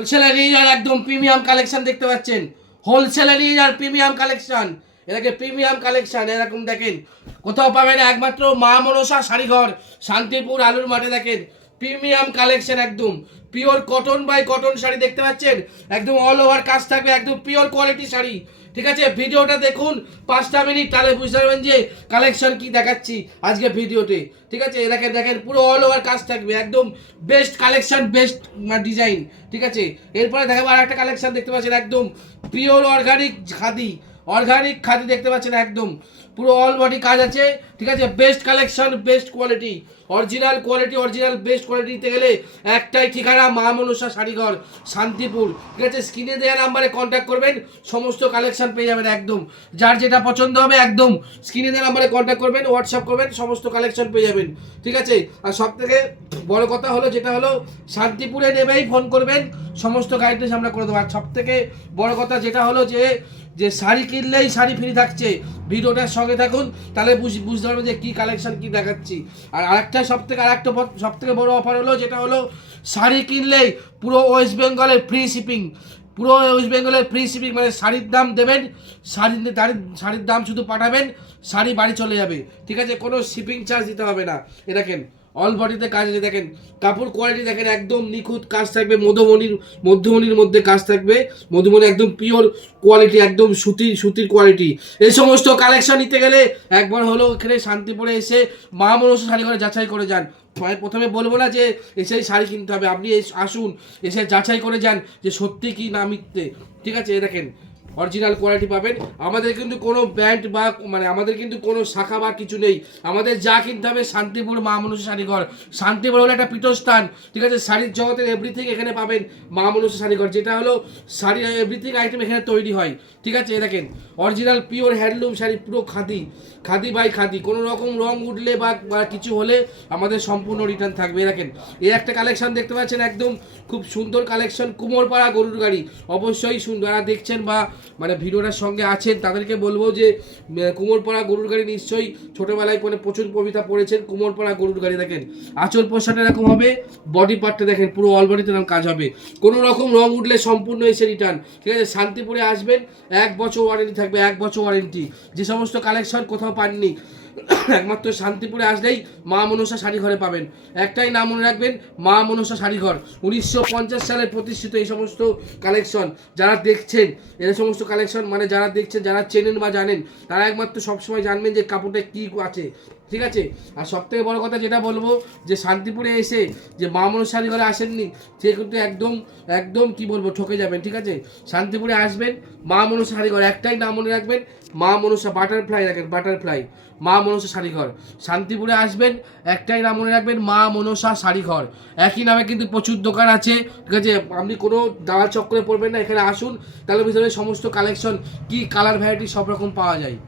হোলসেলে নিয়ে যান, একদম প্রিমিয়াম কালেকশন দেখতে পাচ্ছেন। হোলসেলে নিয়ে যান, প্রিমিয়াম কালেকশন, এটাকে প্রিমিয়াম কালেকশন এরকম দেখেন কোথাও পাবেন একমাত্র মা মনসা শাড়িঘর শান্তিপুর আলুর মাঠে। দেখেন প্রিমিয়াম কালেকশন, একদম pure cotton by cotton sari দেখতে পাচ্ছেন, একদম অল ওভার কাজ থাকবে, একদম পিওর কোয়ালিটি শাড়ি। ঠিক আছে, ভিডিওটা দেখুন 5টা মিনিট, তাহলে বুঝতে পারবেন যে কালেকশন কি দেখাচ্ছি আজকে ভিডিওতে। ঠিক আছে, এটাকে দেখেন পুরো অল ওভার কাজ থাকবে, একদম বেস্ট কালেকশন, বেস্ট ডিজাইন। ঠিক আছে, এরপরে দেখাবো আর একটা কালেকশন দেখতে পাচ্ছেন, একদম pure organic khadi, organic khadi দেখতে পাচ্ছেন, একদম পুরো অল বডি কাজ আছে। ঠিক আছে, best collection, best quality, original quality, original best quality নিতে গেলে একটাই ঠিকানা, মা মনসা শাড়িঘর শান্তিপুর। ঠিক আছে, স্ক্রিনে দেওয়া নাম্বারে কন্ট্যাক্ট করবেন, সমস্ত কালেকশন পেয়ে যাবেন। একদম যার যেটা পছন্দ হবে একদম স্ক্রিনে দেওয়া নাম্বারে কন্ট্যাক্ট করবেন, হোয়াটসঅ্যাপ করবেন, সমস্ত কালেকশন পেয়ে যাবেন। ঠিক আছে, আর সব থেকে বড় কথা হলো যেটা হলো শান্তিপুরে নেমেই ফোন করবেন, সমস্ত গাইডলাইন আমরা করে দেবো। আর সব থেকে বড় কথা যেটা হলো যে যে শাড়ি কিনলেই শাড়ি ফ্রি থাকছে, ভিডিওটার সঙ্গে থাকুন, তাহলে বুঝতে পারবেন যে কী কালেকশন কী দেখাচ্ছি। আর আরেকটা সব থেকে বড় অফার হলো যেটা হলো শাড়ি কিনলেই পুরো ওয়েস্ট বেঙ্গলের ফ্রি শিপিং, পুরো ওয়েস্ট বেঙ্গলের ফ্রি শিপিং, মানে শাড়ির দাম দেবেন, শাড়ির দাম শুধু পাঠাবেন, শাড়ি বাড়ি চলে যাবে। ঠিক আছে, কোনো শিপিং চার্জ দিতে হবে না। এ দেখেন অল বডিতে কাজ আছে, দেখেন কাপড় কোয়ালিটি দেখেন, একদম নিখুঁত কাজ থাকবে, মধ্যমণির মধ্যে কাজ থাকবে, মধ্যমণি একদম পিওর কোয়ালিটি, একদম সুতির কোয়ালিটি। এই সমস্ত কালেকশন নিতে গেলে একবার হলো এখানে শান্তিপুরে এসে মা মনসা শাড়ি ঘরে যাচাই করে যান। প্রথমে বলবো না যে এসেই শাড়ি কিনতে হবে, আপনি আসুন, এসে যাচাই করে যান যে সত্যি কি না মিথ্যে। ঠিক আছে, দেখেন অরিজিনাল কোয়ালিটি পাবেন। আমাদের কিন্তু কোনো ব্র্যান্ড বা মানে আমাদের কিন্তু কোনো শাখা বা কিছু নেই, আমাদের যা কিনতে হবে শান্তিপুর মা মনসা শাড়িঘর। শান্তিপুর হলো একটা পীঠস্থান। ঠিক আছে, শাড়ির জগতের এভরিথিং এখানে পাবেন মা মনসা শাড়িঘর, যেটা হলো শাড়ি এভরিথিং আইটেম এখানে তৈরি হয়। ঠিক আছে, দেখেন অরিজিনাল পিওর হ্যান্ডলুম শাড়ি, পুরো খাদি বাই খাদি, কোনো রকম রং উঠলে বা কিছু হলে আমাদের সম্পূর্ণ রিটার্ন থাকবে। দেখেন এই একটা কালেকশন দেখতে পাচ্ছেন, একদম খুব সুন্দর কালেকশন, কুমোরপাড়া গরুর গাড়ি। অবশ্যই যারা দেখছেন বা মানে ভিডিওটার সঙ্গে আছেন তাদেরকে বলবো যে কুমোরপাড়া গরুর গাড়ি নিশ্চয়ই ছোটোবেলায় মানে প্রচুর কবিতা পড়েছেন। কুমোরপাড়া গরুর গাড়ি দেখেন, আঁচল পোশাকটা এরকম হবে, বডি পার্টটা দেখেন পুরো অল বডিতে এরকম কাজ হবে, কোনো রকম রং উঠলে সম্পূর্ণ এসে রিটার্ন। ঠিক আছে, শান্তিপুরে আসবেন, 1 বছর ওয়ারেন্টি থাকবে, 1 বছর ওয়ারেন্টি। যে সমস্ত কালেকশন কোথাও পাননি একমাত্র শান্তিপুরে আসলেই মা মনসা শাড়িঘরে পাবেন। একটাই নাম মনে রাখবেন, মা মনসা শাড়িঘর। 1950 সালে প্রতিষ্ঠিত এই সমস্ত কালেকশন। যারা দেখছেন এই সমস্ত কালেকশন, মানে যারা দেখছেন, যারা চেনেন বা জানেন, তারা একমাত্র সবসময় জানবেন যে কাপড়টা কী আছে। ঠিক আছে, আর সবথেকে বড় কথা যেটা বলবো যে শান্তিপুরে এসে যে মা মনসা শাড়িঘরে আসেননি সে কিন্তু একদম কি বলবো ঠকে যাবেন। ঠিক আছে, শান্তিপুরে আসবেন, মা মনসা শাড়িঘর, একটাই নাম মনে রাখবেন, মা মনসা বাটারফ্লাই। দেখেন বাটারফ্লাই, মা মনসা শাড়িঘর। শান্তিপুরে আসবেন, একটাই নাম মনে রাখবেন, মা মনসা শাড়িঘর। একই নামে কিন্তু প্রচুর দোকান আছে। ঠিক আছে, আপনি কোনো দালাল চক্করে পড়বেন না, এখানে আসুন, তাহলে বুঝতে পারবেন সমস্ত কালেকশন কি কালার ভ্যারাইটি সব রকম পাওয়া যায়।